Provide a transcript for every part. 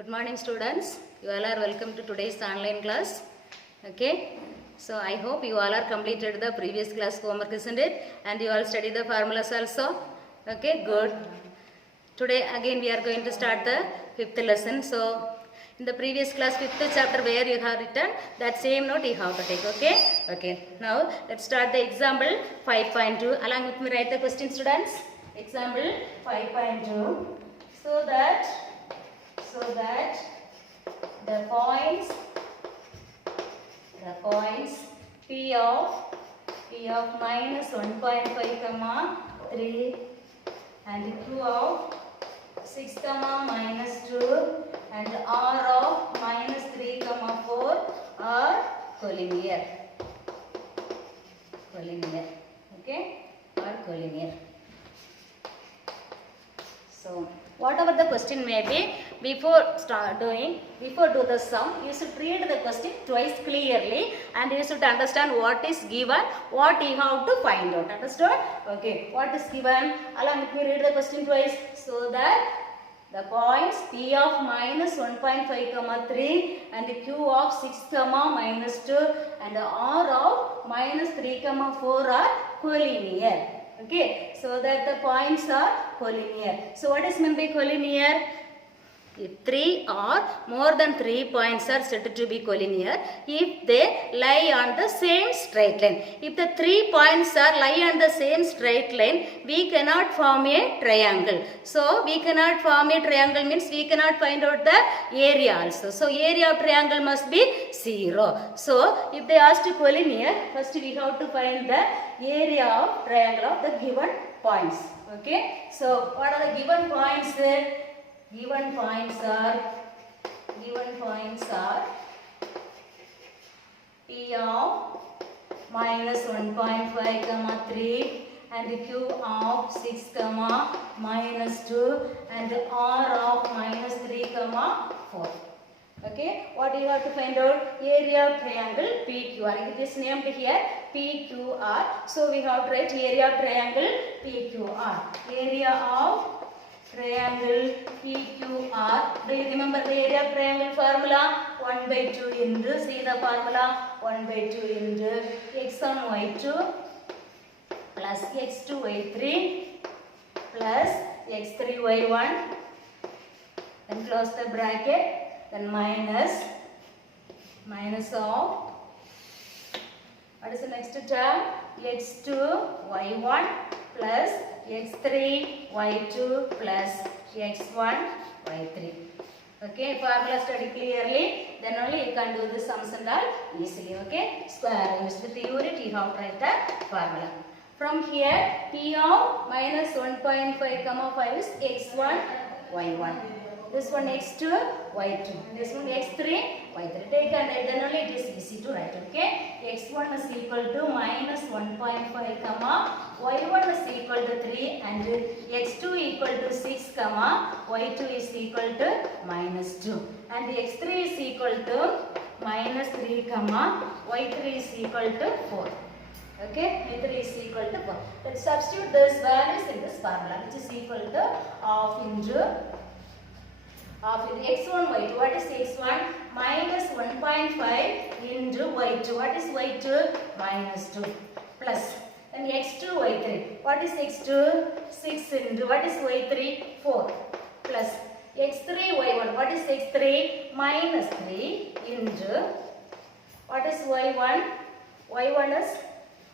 Good morning students. You all are welcome to today's online class. Okay. So I hope you all are completed the previous class homework, isn't it? And you all study the formulas also. Okay, good. Today again we are going to start the fifth lesson. So in the previous class fifth chapter where you have written that same note you have to take. Okay. Okay. Now let's start the example 5.2. Along with me write the question, students. Example 5.2. So that the points P of minus 1.5 comma 3 and Q of 6 comma minus 2 and R of minus 3 comma 4 are collinear. Okay, are collinear. So whatever the question may be, before do the sum, you should read the question twice clearly and you should understand what is given, what you have to find out. Understood? Okay. What is given? Along with me read the question twice. So that the points P of minus 1.5 comma 3 and Q of 6 comma minus 2 and R of minus 3 comma 4 are collinear. Okay, so that the points are collinear. So what is meant by collinear? If 3 or more than 3 points are said to be collinear if they lie on the same straight line. If the 3 points are lie on the same straight line, we cannot form a triangle. So we cannot form a triangle means we cannot find out the area also. So area of triangle must be 0. So if they ask to collinear, first we have to find the area of triangle of the given points. Okay. So what are the given points? Given points are P of minus 1.5 comma 3 and Q of 6 comma minus 2 and R of minus 3 comma 4. Okay, what do you have to find out? Area of triangle PQR. It is named here PQR. So we have to write area of triangle PQR. Area of triangle PQR. Do you remember the area of triangle formula? 1 by 2 into, see the formula, 1 by 2 into x1 y2 plus x2 y3 plus x3 y1, then close the bracket, then minus of, what is the next term? x2 y1 plus x3 y2 plus x1 y3. Okay, formula study clearly, then only you can do the sums and all easily. Okay, square used with the unit you have to write the formula. From here P of minus 1.5 comma 5 is x1 y1. This one x2 y2. This one x3 y3. Take and write, then only it is easy to write. Okay, x1 is equal to minus 1.5 comma y1 is equal to 3 and x2 equal to 6 comma y2 is equal to minus 2 and x3 is equal to minus 3 comma y3 is equal to 4. Okay, y3 is equal to 4. Let's substitute these values in this formula, which is equal to half into x1 y2. What is x1? Minus 1.5 into y2. What is y2? Minus 2 plus then x2 y3. What is x2? 6 into, what is y3? 4 plus x3 y1. What is x3? Minus 3 into, what is y1? Y1 is,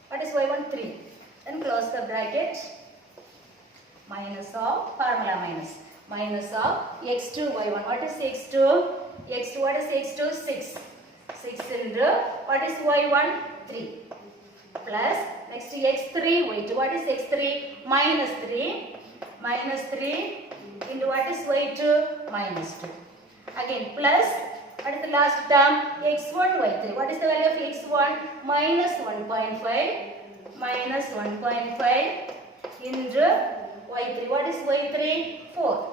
what is y1? 3. Then close the bracket, minus of, formula minus of x2 y1. What is x2? X2, what is x2? 6. 6 into, what is y1? 3 plus next to x3 y2. What is x3? Minus 3. Minus 3 into, what is y2? Minus 2. Again plus, what is the last term? x1 y3. What is the value of x1? Minus 1.5. Minus 1.5 into y3. What is y3? 4.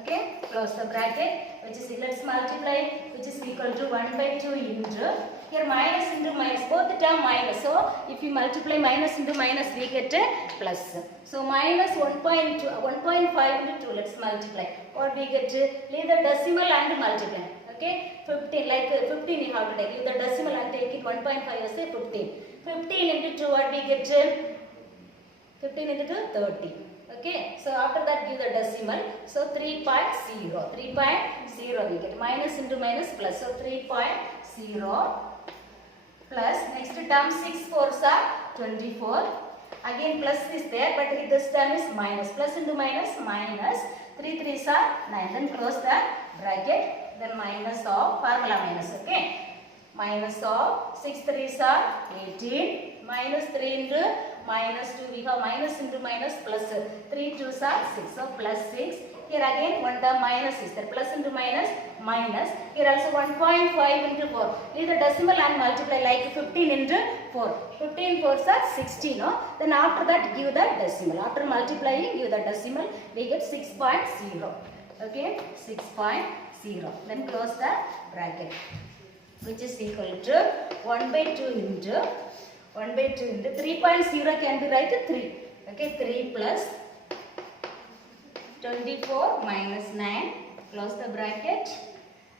Okay, close the bracket, which is, let's multiply, which is equal to 1 by 2 into, here minus into minus, both the term minus. So if you multiply minus into minus, we get a plus. So minus 1.5 into 2, let's multiply. what we get? Leave the decimal and multiply. Okay, 15, like 15 you have to take. Leave the decimal and take it 1.5 as a 15. 15 into 2, what we get? 15 into 2, 30. Okay, so after that give the decimal. So 3.0. 3.0 we get. Minus into minus plus. So 3.0 plus. Next term 6 4s are 24. Again plus is there, but this term is minus. Plus into minus, minus. 3 3s are 9. Then close the bracket. Then minus of formula minus. Okay. Minus of 6 3s are 18. Minus 3 into minus 2. We have minus into minus plus 3 2s are 6. So plus 6. Here again one term minus is there. Plus into minus, minus. Here also 1.5 into 4. Leave the decimal and multiply like 15 into 4. 15 4s are 16. No? Then after that give the decimal. After multiplying give the decimal. We get 6.0. Okay. 6.0. Then close the bracket. Which is equal to 1 by 2 into 1 by 2 into 3.0 can be written 3. Okay. 3 plus 24 minus 9. Close the bracket.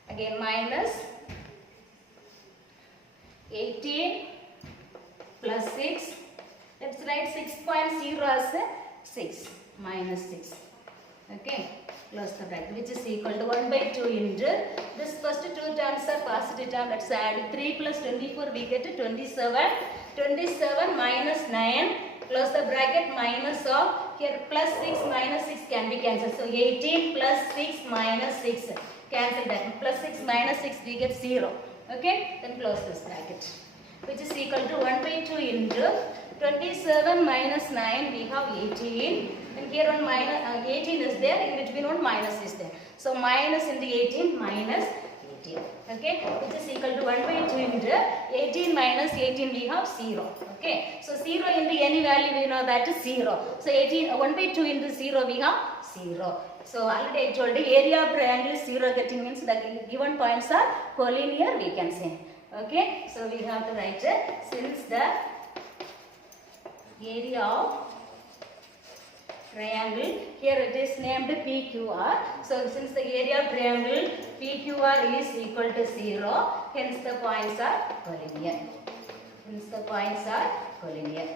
Again minus 18 plus 6. Let's write 6.0 as 6 minus 6. Okay. Close the bracket, which is equal to 1 by 2 into this first two terms are positive term. Let's add 3 plus 24. We get 27. 27 minus 9. Close the bracket. Minus of here plus 6 minus 6 can be cancelled. So 18 plus 6 minus 6. Cancel that. Plus 6 minus 6 we get 0. Okay. Then close this bracket. Which is equal to 1 by 2 into 27 minus 9 we have 18. And here one minus 18 is there, in between one minus is there. So minus into 18 minus 18. Okay, which is equal to 1 by 2 into 18 minus 18 we have 0. Okay, so 0 into any value we know that is 0. So 1 by 2 into 0 we have 0. So already I told you area of triangle is 0 getting means the given points are collinear we can say. Okay, so we have to write since the area of triangle, here it is named PQR. So since the area of triangle PQR is equal to 0, hence the points are collinear. Hence the points are collinear.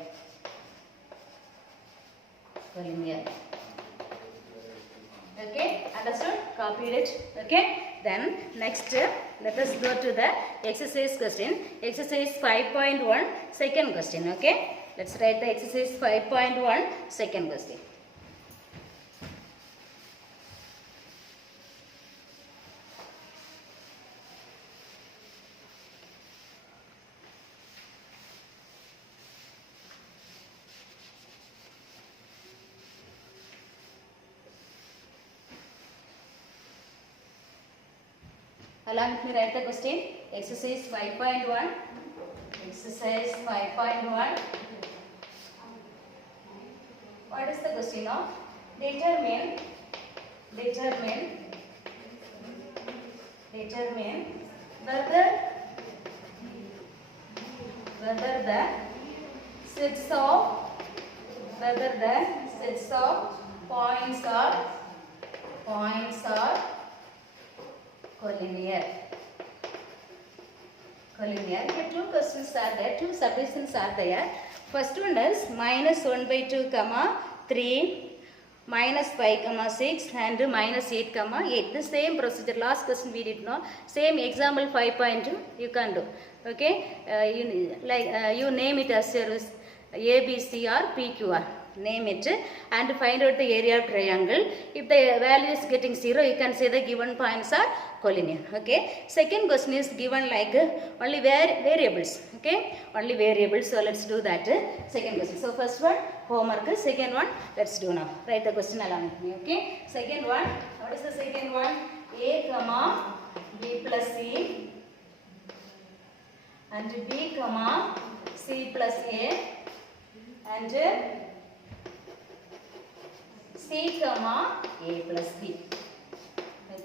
Collinear. Okay, understood? Copied it. Okay, then next let us go to the exercise question. Exercise 5.1 second question. Okay, let's write the exercise 5.1 second question. Along with me write the question. Exercise 5.1. Exercise 5.1. What is the question of? Determine whether the sets of points are collinear. Here two questions are there, two subdivisions are there. First one is minus 1 by 2 comma 3, minus 5 comma 6 and minus 8 comma 8. The same procedure. Last question we did know. Same example 5.2 you can do. Okay, you name it as service A, B, C or PQR. Name it and find out the area of triangle. If the value is getting 0, you can say the given points are collinear. Okay. Second question is given like only variables. Okay. Only variables. So let's do that. Second question. So first one homework. Second one let's do now. Write the question along with me. Okay. Second one. What is the second one? A comma B plus C and B comma C plus A and C comma A plus B.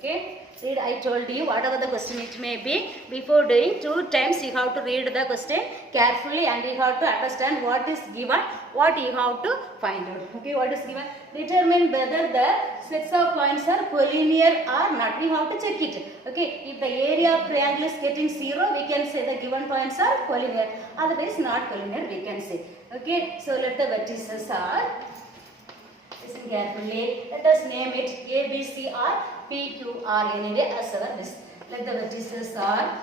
Okay, read. I told you whatever the question it may be. Before doing 2 times, you have to read the question carefully and you have to understand what is given, what you have to find out. Okay, what is given? Determine whether the sets of points are collinear or not. We have to check it. Okay, if the area of triangle is getting 0, we can say the given points are collinear. Otherwise, not collinear, we can say. Okay, so let the vertices are. Listen carefully. Let us name it A, B, C, or P, Q, R anyway as our list. Let the vertices are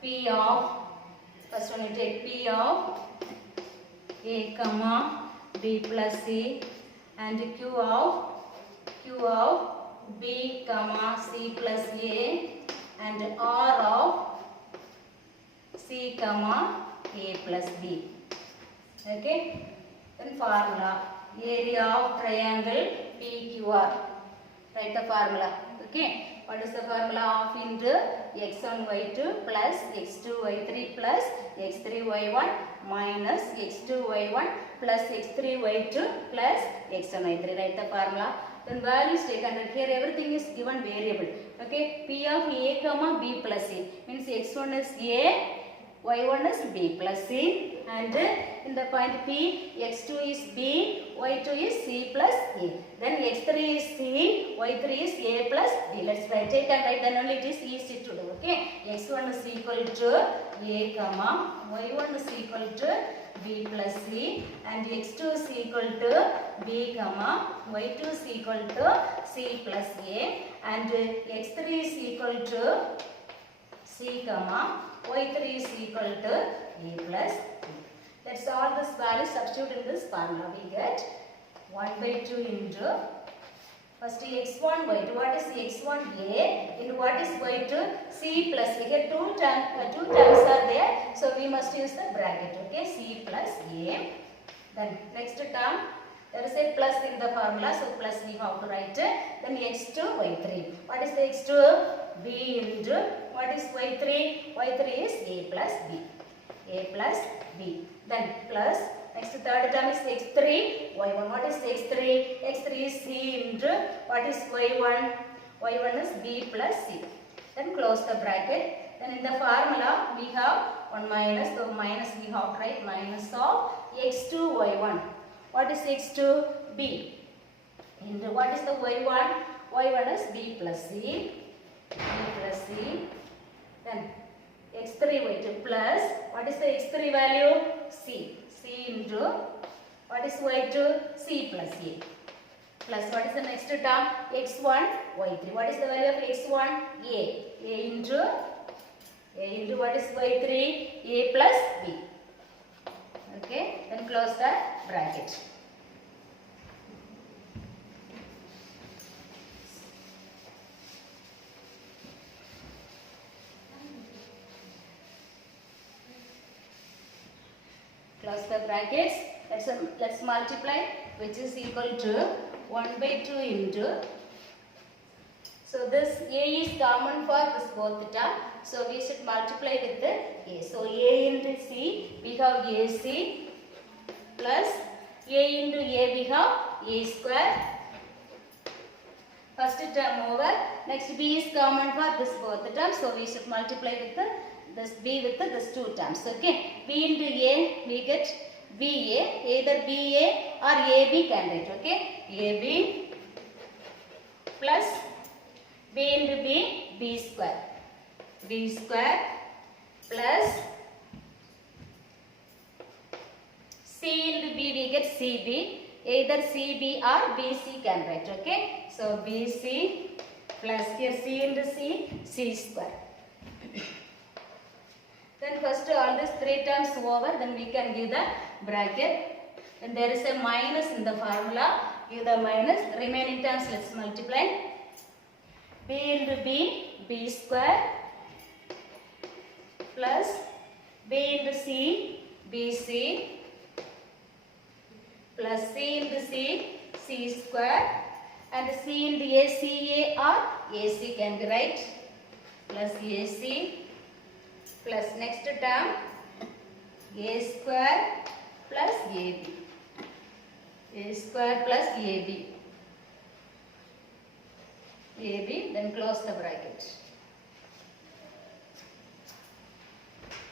P of, first one you take P of A comma B plus C and Q of B comma C plus A and R of C comma A plus B. Okay. Then formula. Area of triangle PQR. Write the formula. Okay. What is the formula of into x1 y2 plus x2 y3 plus x3 y1 minus x2 y1 plus x3 y2 plus x1 y3. Write the formula. Then values taken. Here everything is given variable. Okay. P of A comma B plus C means x1 is A, y1 is B plus C, and in the point P, x2 is B, y2 is C plus A. Then x3 is C, y3 is A plus B. Let's write, take and write, then only it is easy to do. Okay, x1 is equal to A comma, y1 is equal to B plus C, and x2 is equal to B comma, y2 is equal to C plus A, and x3 is equal to C comma, y3 is equal to A plus B. That's all this value substitute in this formula. We get 1 by 2 into first x1 y2. What is x1 A into what is y2 C plus A. Here two terms are there, so we must use the bracket. Okay, C plus A. Then next term there is a plus in the formula, so plus we have to write. Then x2 y3. What is the x2? B into what is y3? Y3 is A plus B. A plus B. Then plus next third term is x3 y1. What is x3? X3 is C into what is y1? Y1 is B plus C. Then close the bracket. Then in the formula we have 1 minus, so minus we have to write minus of x2 y1. What is x2? B. Into what is the y1? Y1 is B plus C. B plus C. Then x3 y2 plus what is the x3 value? C. C into what is y2? C plus A. Plus what is the next term? x1 y3. What is the value of x1? A. A into what is y3? A plus B. Okay. Then close the bracket. Close the brackets. Let's multiply, which is equal to 1 by 2 into. So this A is common for this both term. So we should multiply with the A. So A into C, we have AC plus A into A, we have A square. First term over. Next B is common for this both terms. So we should multiply with the this B with this two terms. Okay. B into A, we get BA. Either BA or AB can write. Okay. AB plus B into B, B square. B square plus C into B, we get CB. Either CB or BC can write. Okay. So BC plus here C into C, C square. Then first all these three terms over, then we can give the bracket. And there is a minus in the formula. Give the minus. Remaining terms let's multiply. B into B, B square plus B into C, BC plus C into C, C square, and C into A, CA or AC can be right, plus AC plus next term A square plus AB. A square plus AB. AB, then close the bracket,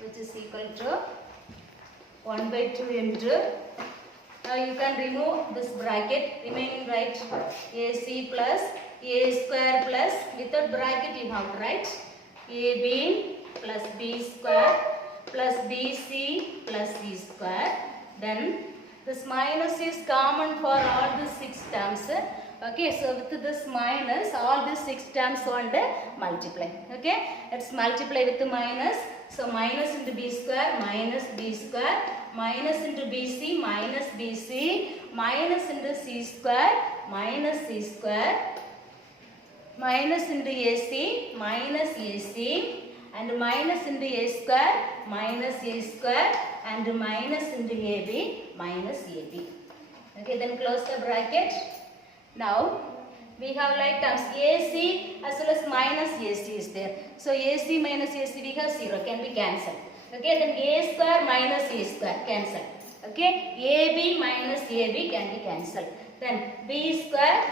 which is equal to 1 by 2 into, now you can remove this bracket, remaining right, AC plus A square plus, without bracket you have to write AB plus B square plus BC plus C square. Then this minus is common for all the 6 terms. Okay, so with this minus, all these 6 terms on the multiply. Okay, let's multiply with the minus. So minus into B square, minus B square, minus into BC, minus BC, minus into C square, minus C square, minus into AC, minus AC, and minus into A square, minus A square, and minus into AB, minus AB. Okay, then close the bracket. Now we have like terms AC as well as minus AC is there. So AC minus AC we have 0, can be cancelled. Okay, then A square minus A square cancelled. Okay, AB minus AB can be cancelled. Then B square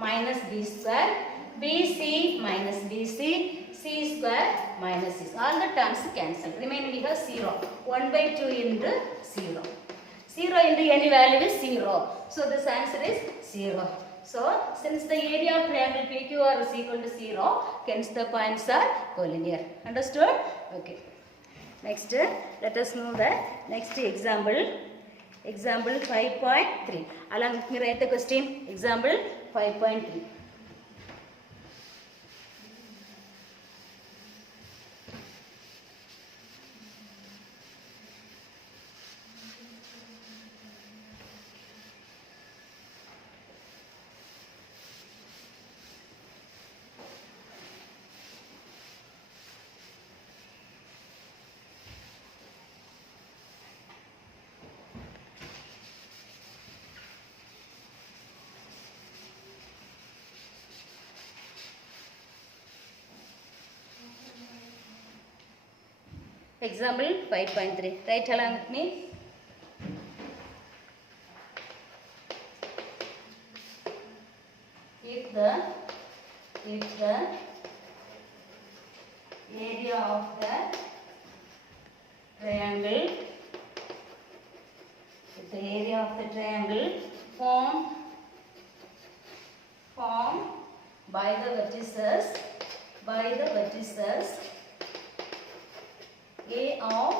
minus B square, BC minus BC, C square minus C. All the terms cancelled. Remaining we have 0. 1 by 2 into 0. 0 into any value is 0. So this answer is 0. So since the area of triangle PQR is equal to 0, hence the points are collinear. Understood? Okay. Next, let us move the next example. Example 5.3. Along with me write the question. Example 5.3. Example 5.3. Write along with me. If the area of the triangle, formed by the vertices A of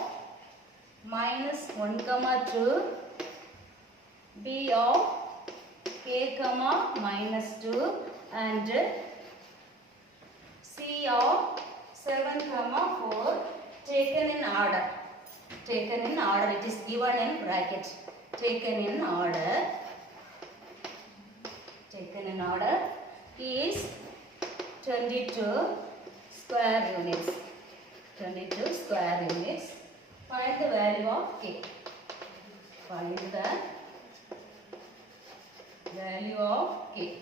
minus 1 comma 2, B of k comma minus 2, and C of 7 comma 4 taken in order. It is given in bracket. Taken in order is 22 square units. 22 square units. Find the value of k. Find the value of k.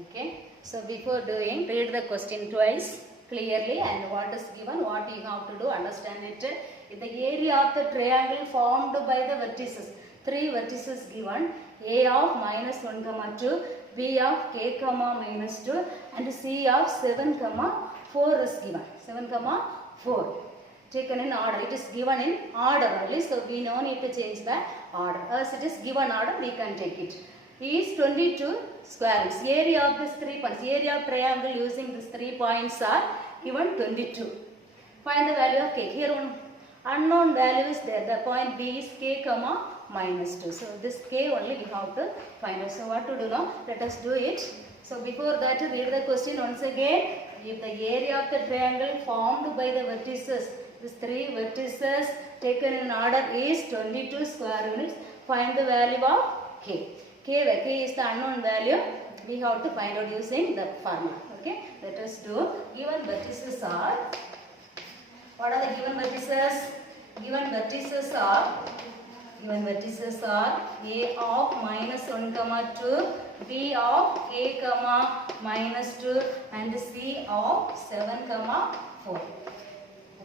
Okay. So before doing, read the question twice clearly, and what is given, what you have to do, understand it. In the area of the triangle formed by the vertices, 3 vertices given, A of minus 1 comma 2, B of k comma minus 2, and C of 7 comma 4 is given. 7 comma 4 taken in order. It is given in order only, so we no need to change the order. As it is given order, we can take it. Is 22 square inches. Area of these 3 points, area of triangle using these 3 points are given 22. Find the value of k. Here one unknown value is there. The point B is k comma minus 2. So this k only we have to find out. So what to do now? Let us do it. So before that, read the question once again. If the area of the triangle formed by the vertices, these 3 vertices taken in order is 22 square units, find the value of k. K is the unknown value. We have to find out using the formula. Okay. Let us do. Given vertices are. What are the given vertices? Given vertices are Given vertices are A of minus 1 comma 2, B of A comma minus 2 and C of 7 comma 4.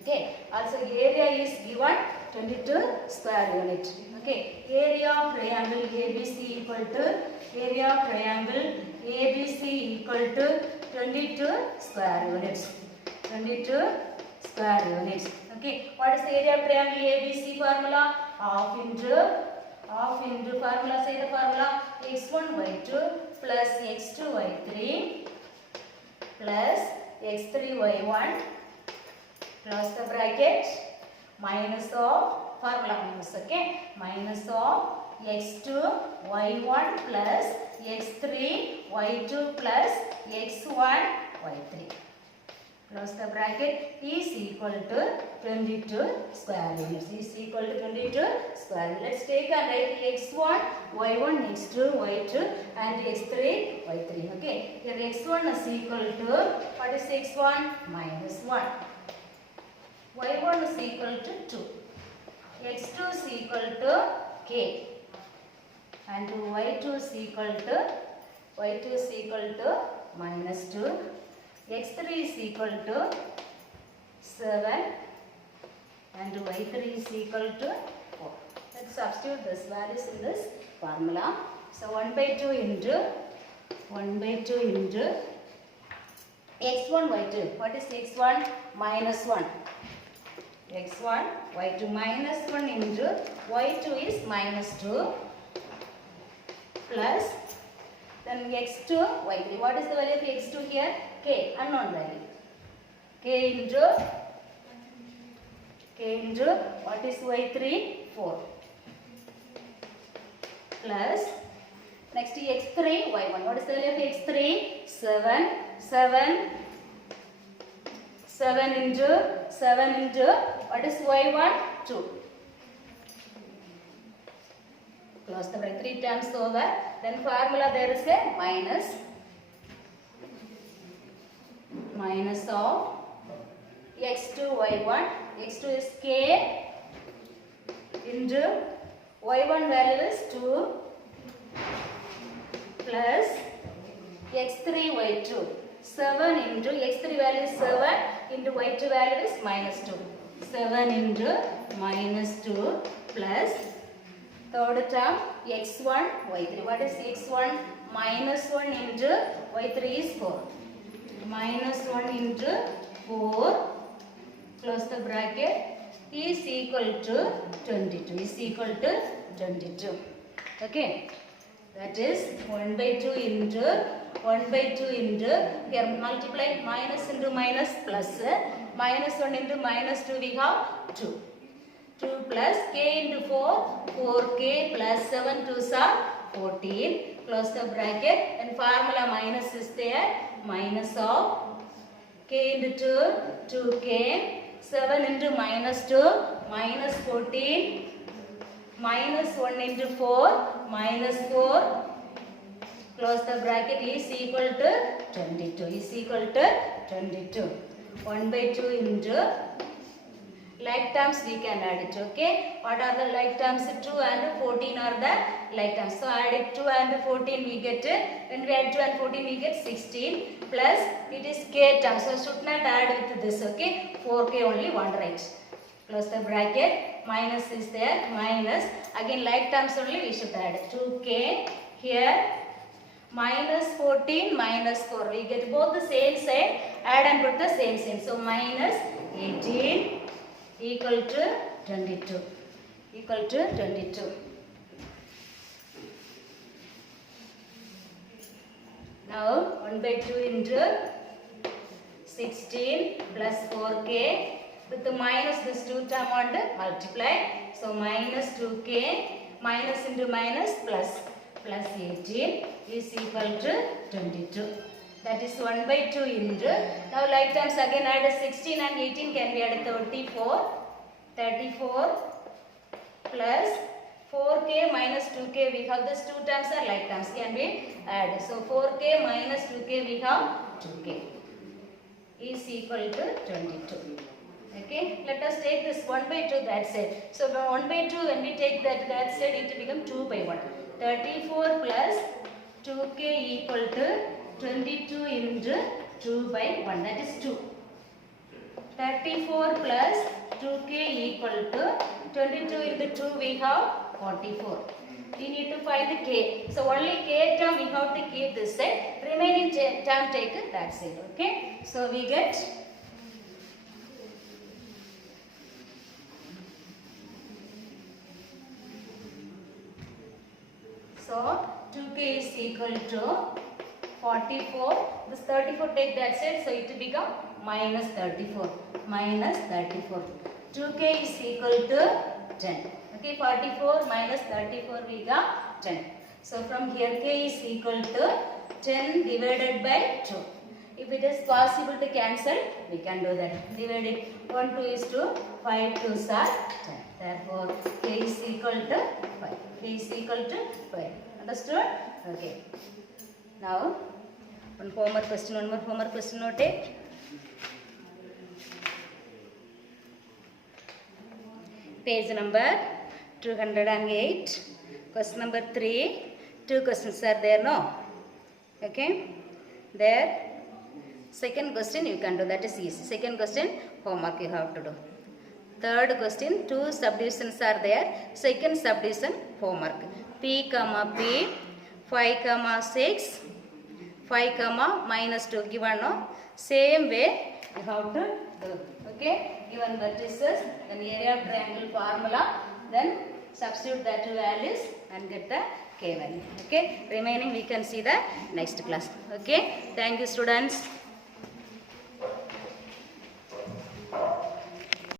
Okay. Also area is given 22 square unit. Okay. Area of triangle ABC equal to area of triangle ABC equal to 22 square units. 22 square units. Okay. What is the area of triangle ABC formula? Half into formula. Say the formula x1 y2 plus x2 y3 plus x3 y1 close the bracket minus of formula minus, okay, minus of x2 y1 plus x3 y2 plus x1 y3 close the bracket is equal to 22 square units. Is equal to 22 square units. Let's take and write x1 y1 x2 y2 and x3 y3. Okay, here x1 is equal to, what is x1? Minus 1. y1 is equal to 2. x2 is equal to k and y2 is equal to minus 2. x3 is equal to 7 and y3 is equal to 4. Let's substitute this values in this formula. So 1 by 2 into x1 y2. What is x1? Minus 1. x1 y2 minus 1 into y2 is minus 2 plus then x2 y3. What is the value of x2 here? K, unknown value. K into what is y3? 4 plus next x3 y1. What is the value of x3? 7 into what is y1? 2. Close the bracket 3 times over. Then formula there is a minus of x2 y1. x2 is k into y1 value is 2 plus x3 y2. 7 into x3 value is 7 into y2 value is minus 2. 7 into minus 2 plus third term x1 y3. What is x1? Minus 1 into y3 is 4. Minus 1 into 4 close the bracket is equal to 22. Is equal to 22. Okay. That is 1 by 2 into here multiply minus into minus plus minus 1 into minus 2 we have 2. 2 plus k into 4 4k plus 7 2s are 14. Close the bracket and formula minus is there. Minus of k into 2 2k 7 into minus 2 minus 14 minus 1 into 4 minus 4 close the bracket is equal to 22. Is equal to 22. 1 by 2 into like terms we can add it. Okay, what are the like terms? 2 and 14 are the like terms. So add it 2 and 14 we get, when we add 2 and 14 we get 16 plus it is k terms. So should not add with this. Okay, 4k only one right. Close the bracket. Minus is there. Minus again like terms only we should add 2k here. Minus 14 minus 4 we get both the same sign, add and put the same sign. So minus 18 equal to 22. Equal to 22. Now 1 by 2 into 16 plus 4k with the minus this 2 term on multiply. So minus 2k minus into minus plus 18 is equal to 22. That is 1 by 2 into. Now like terms again add 16 and 18 can be added 34. 34 plus 4k minus 2k we have this 2 terms are like terms can be added. So 4k minus 2k we have 2k is equal to 22. Okay, let us take this 1 by 2 that side. So from 1 by 2, when we take that side, it will become 2 by 1. 34 plus 2k equal to 22 into 2 by 1, that is 2. 34 plus 2k equal to 22 into 2, we have 44. We need to find the k. So only k term we have to keep this side. Remaining term take that side. Okay. So we get so 2k is equal to 44. This 34 take that side, so it will become minus 34. Minus 34. 2k is equal to 10. Okay, 44 minus 34 we got 10. So from here k is equal to 10 divided by 2. If it is possible to cancel, we can do that. Divide it 1 2 is to 5 2s are 10. Therefore k is equal to 5. K is equal to 5. Understood? Okay. Now one more homework question note it. Page number 208. Question number 3. 2 questions are there, no? Okay. There. Second question you can do, that is easy. Second question homework you have to do. Third question 2 subdivisions are there. Second subdivision homework. P comma P 5 comma 6 5 comma minus 2 given, no? Same way you have to do. Okay. Given vertices, then area of triangle formula, then substitute that two values and get the k value. Okay. Remaining we can see the next class. Okay. Thank you students.